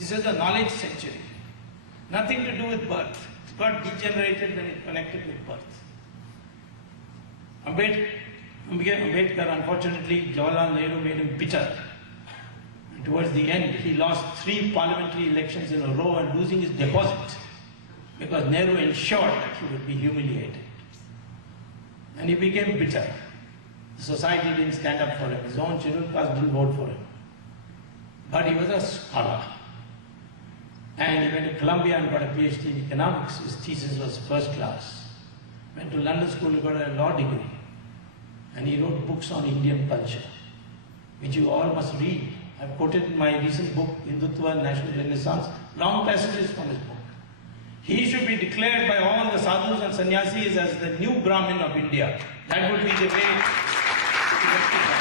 This is the knowledge century. Nothing to do with birth. It got degenerated when it connected with birth. Ambedkar, unfortunately, Jawaharlal Nehru made him bitter. And towards the end, he lost 3 parliamentary elections in a row and losing his deposit because Nehru ensured that he would be humiliated. And he became bitter. The society didn't stand up for him. His own scheduled caste didn't vote for him. But he was a scholar. And he went to Columbia and got a PhD in economics. His thesis was first class. Went to London School, he got a law degree. And he wrote books on Indian culture, which you all must read. I've quoted in my recent book, Hindutva and National Renaissance, long passages from his book. He should be declared by all the sadhus and sannyasis as the new Brahmin of India. That would be the way to rectify.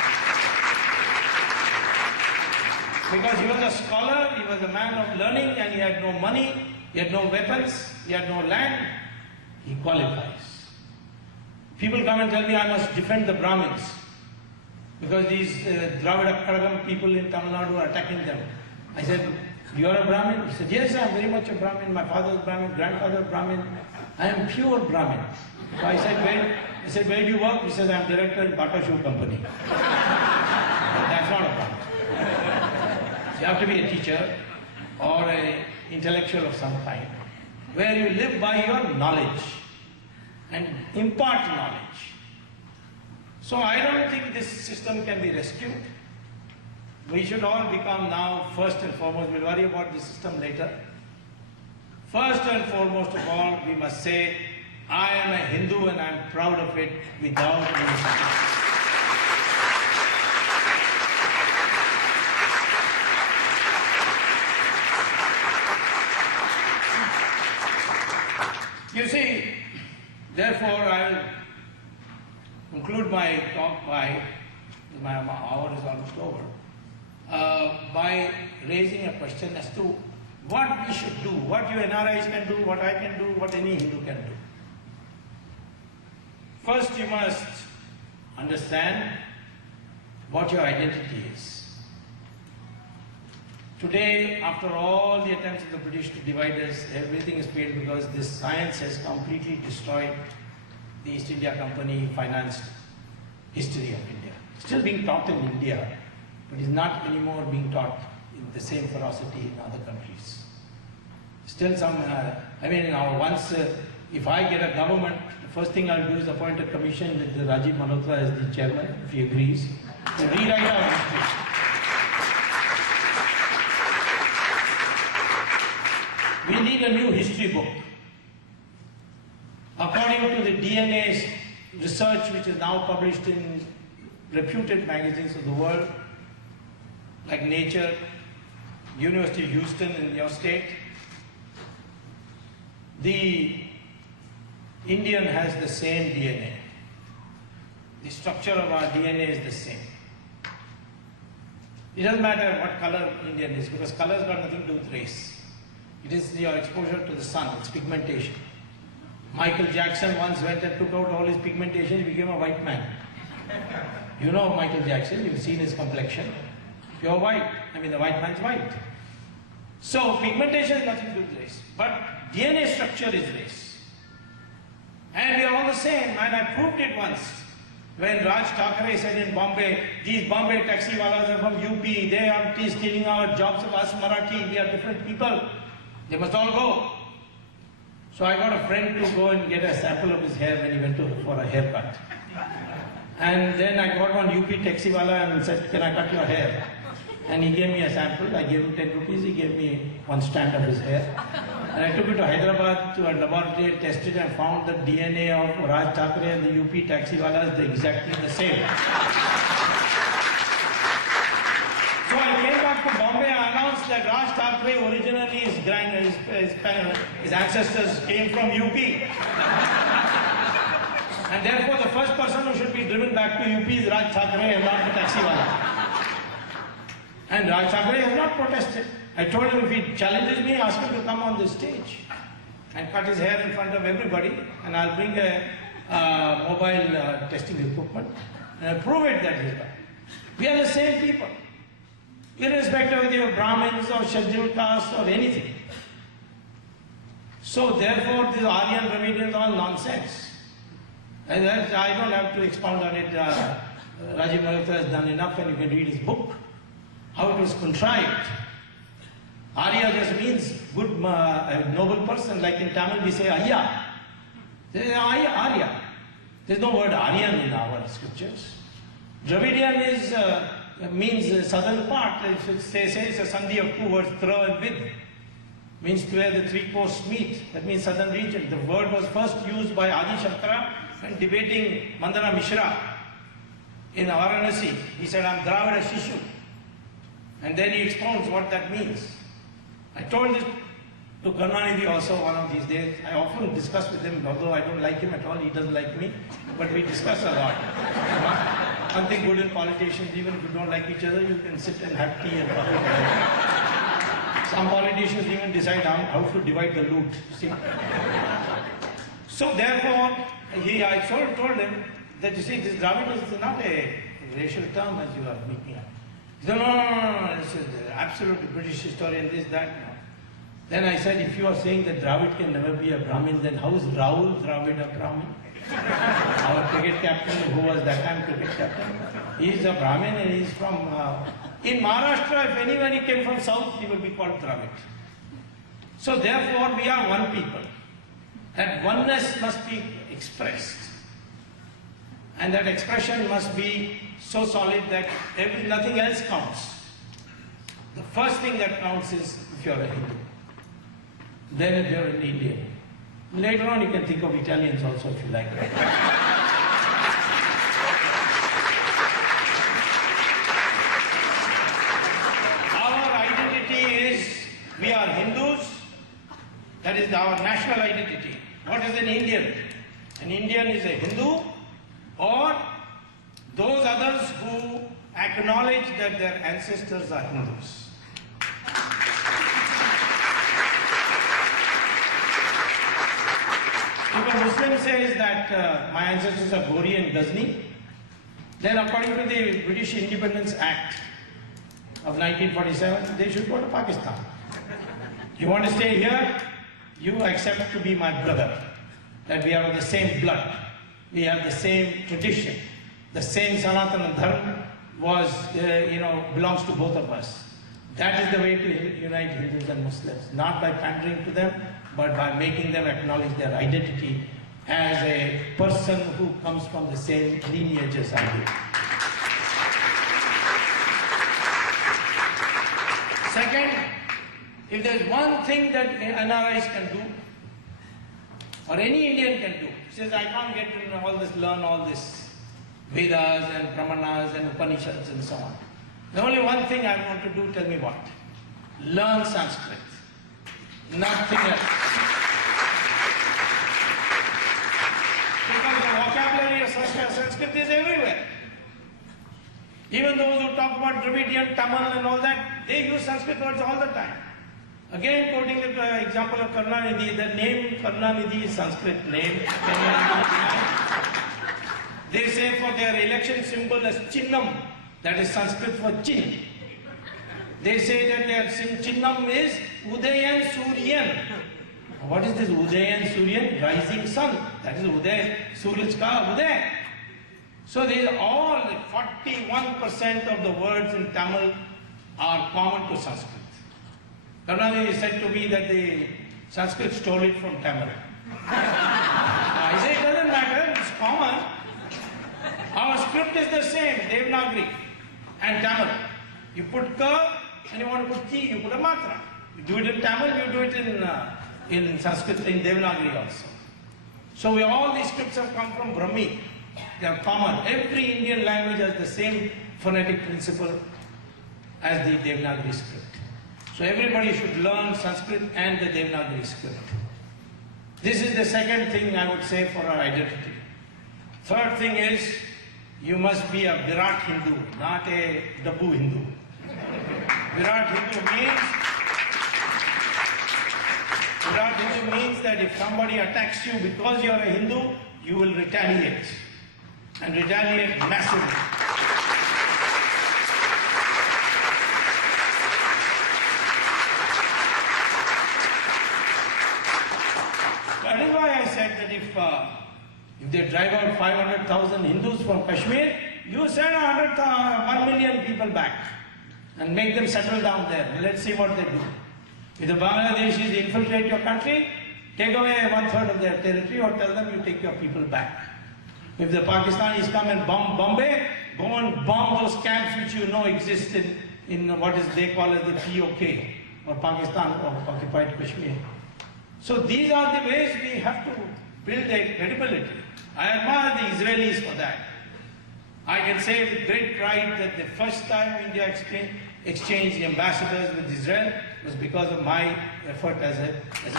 Because he was a scholar, he was a man of learning, and he had no money, he had no weapons, he had no land. He qualifies. People come and tell me I must defend the Brahmins because these Dravida Kadagam people in Tamil Nadu are attacking them. I said, you are a Brahmin? He said, yes, I am very much a Brahmin. My father is Brahmin, grandfather Brahmin. I am pure Brahmin. So I said, where do you work? He says, I am director in Bata Shoe Company. But that's not a Brahmin. So you have to be a teacher or an intellectual of some kind, where you live by your knowledge and impart knowledge. So I don't think this system can be rescued. We should all become now, first and foremost, we'll worry about the system later. First and foremost of all, we must say, I am a Hindu and I am proud of it without any. You see, therefore I'll conclude my talk by, my hour is almost over, by raising a question as to what we should do, what you NRIs can do, what I can do, what any Hindu can do. First you must understand what your identity is. Today, after all the attempts of the British to divide us, everything is failed because this science has completely destroyed the East India Company financed history of India. Still being taught in India, but is not anymore being taught in the same ferocity in other countries. Still some, once if I get a government, the first thing I'll do is appoint a commission with Rajiv as the chairman, if he agrees, to rewrite our history. We need a new history book. According to the DNA research which is now published in reputed magazines of the world, like Nature, University of Houston in your state, the Indian has the same DNA. The structure of our DNA is the same. It doesn't matter what color Indian is, because color has got nothing to do with race. It is your exposure to the sun, it's pigmentation. Michael Jackson once went and took out all his pigmentation, he became a white man. You know Michael Jackson, you've seen his complexion. Pure white, the white man's white. So pigmentation has nothing to do with race, but DNA structure is race. And we are all the same, and I proved it once. When Raj Thackeray said in Bombay, these Bombay taxi walas are from UP, they are stealing our jobs of us Marathi, we are different people. They must all go. So I got a friend to go and get a sample of his hair when he went for a haircut. And then I got one UP taxi wala and said, can I cut your hair? And he gave me a sample. I gave him 10 rupees. He gave me one strand of his hair. And I took it to Hyderabad to a laboratory, tested and found the DNA of Raj Thackeray and the UP taxi walas are exactly the same. So I came back to Bombay. I announced that Raj Thackeray originally his ancestors came from UP. And therefore the first person who should be driven back to UP is Raj Thackeray and not the taxi wala. And Raj Thackeray has not protested. I told him if he challenges me, ask him to come on this stage and cut his hair in front of everybody, and I'll bring a mobile testing equipment and I'll prove it that he's right. We are the same people. irrespective of your Brahmins or scheduled castes or anything. So therefore, this Aryan Dravidian is all nonsense. And that, I don't have to expound on it. Rajiv has done enough, and you can read his book, how it was contrived. Arya just means good, noble person. Like in Tamil we say Ayya. There is Arya. There is no word Aryan in our scriptures. Dravidian is, means southern part. They say it's a sandhi of two words, tra and vid. Means where the three coasts meet. That means southern region. The word was first used by Adi Shankara when debating Mandana Mishra in Varanasi. He said, I'm Dravida Shishu. And then he expounds what that means. I told this to Karnanidhi also one of these days. I often discuss with him, although I don't like him at all, he doesn't like me, but we discuss a lot. Something good in politicians, even if you don't like each other, you can sit and have tea and coffee together. Some politicians even decide how to divide the loot, see. So therefore, I told him that, you see, this Dravid is not a racial term as you are making up. He said, no, this is absolutely British historian, this, that, no. Then I said, if you are saying that Dravid can never be a Brahmin, then how is Rahul Dravid a Brahmin? Our cricket captain, who was that time cricket captain, he is a Brahmin and he is from... in Maharashtra, if anybody came from south, he will be called Dravid. So therefore, we are one people. That oneness must be expressed. And that expression must be so solid that nothing else counts. The first thing that counts is if you are a Hindu. Then if you are an Indian. Later on you can think of Italians also if you like. Our identity is, we are Hindus. That is our national identity. What is an Indian? An Indian is a Hindu or those others who acknowledge that their ancestors are Hindus. If a Muslim says that my ancestors are Gori and Ghazni, then according to the British Independence Act of 1947, they should go to Pakistan. You want to stay here? You accept to be my brother, that we are of the same blood, we have the same tradition. The same Sanatana Dharma was, belongs to both of us. That is the way to unite Hindus and Muslims, not by pandering to them, but by making them acknowledge their identity as a person who comes from the same lineage as I do. Second, if there is one thing that NRIs can do, or any Indian can do, he says, I can't get to all this, learn all this Vedas and Brahmanas and Upanishads and so on. The only one thing I want to do, tell me what? Learn Sanskrit. Nothing else. Because the vocabulary of Sanskrit is everywhere. Even those who talk about Dravidian, Tamil and all that, they use Sanskrit words all the time. Again, quoting the example of Karnanidhi, the name Karnanidhi is Sanskrit name. They say for their election symbol as Chinnam, that is Sanskrit for chin. They say that their Chinnam is Udayan Suryan. What is this Udayan Suryan? Rising sun. That is Uday, Suryaj ka Uday. So these all 41% of the words in Tamil are common to Sanskrit. Karnanidhi said to me that the Sanskrit stole it from Tamil. I say it doesn't matter, it's common. Our script is the same, Devanagari and Tamil. You put ka and you want to put ki, you put a matra. You do it in Tamil, you do it in Sanskrit, in Devanagari also. So all these scripts have come from Brahmi. They are common. Every Indian language has the same phonetic principle as the Devanagari script. So everybody should learn Sanskrit and the Devanagari script. This is the second thing I would say for our identity. Third thing is, you must be a Virat Hindu, not a Dabbu Hindu. Virat Hindu means that if somebody attacks you because you are a Hindu, you will retaliate. And retaliate massively. they drive out 500,000 Hindus from Kashmir, you send 1 million people back and make them settle down there. And let's see what they do. If the Bangladeshis infiltrate your country, take away 1/3 of their territory or tell them you take your people back. If the Pakistanis come and bomb Bombay, go and bomb those camps which you know exist in what is they call as the POK, or Pakistan or occupied Kashmir. So these are the ways we have to build a credibility. I admire the Israelis for that. I can say with great pride that the first time India exchanged ambassadors with Israel was because of my effort as a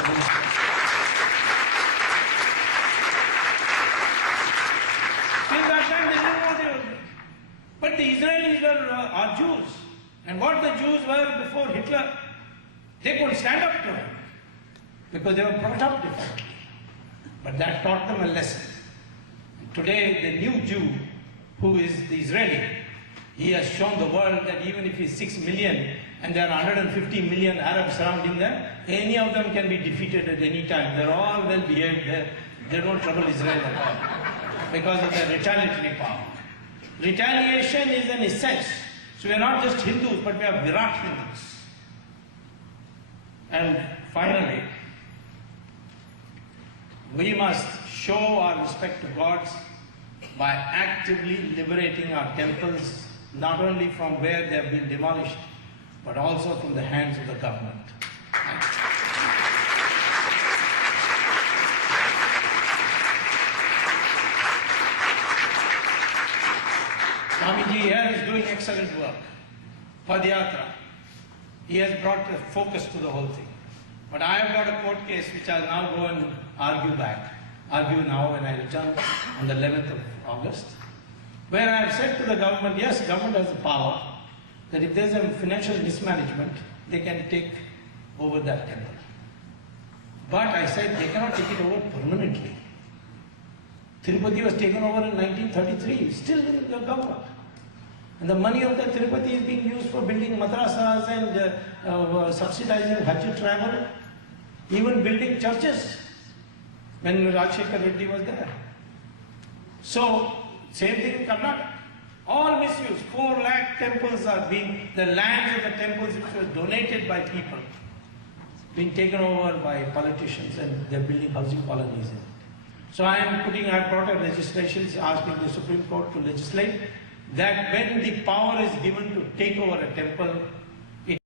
minister. Till that time they didn't know they were. But the Israelis are Jews. And what the Jews were before Hitler, they couldn't stand up to him because they were brought up differently. But that taught them a lesson. And today the new Jew, who is the Israeli, he has shown the world that even if he's 6 million and there are 150 million Arabs surrounding them, any of them can be defeated at any time. They're all well behaved. They don't trouble Israel at all because of their retaliatory power. Retaliation is an essence. So we are not just Hindus, but we are Virat Hindus. And finally, we must show our respect to gods by actively liberating our temples, not only from where they have been demolished, but also from the hands of the government. Swamiji here is doing excellent work. Padayatra. He has brought a focus to the whole thing. But I have got a court case which I'll now go and argue now when I return on the 11th of August, where I have said to the government, yes, government has the power, that if there's a financial mismanagement, they can take over that temple. But I said they cannot take it over permanently. Tirupati was taken over in 1933, still in the government. And the money of the Tirupati is being used for building madrasas and subsidizing Hajj travel, even building churches when Rajshekar Reddy was there. So, same thing in Karnataka. All misuse. 4 lakh temples are being, the lands of the temples which were donated by people, being taken over by politicians, and they're building housing colonies in it. So I brought a legislation asking the Supreme Court to legislate that when the power is given to take over a temple,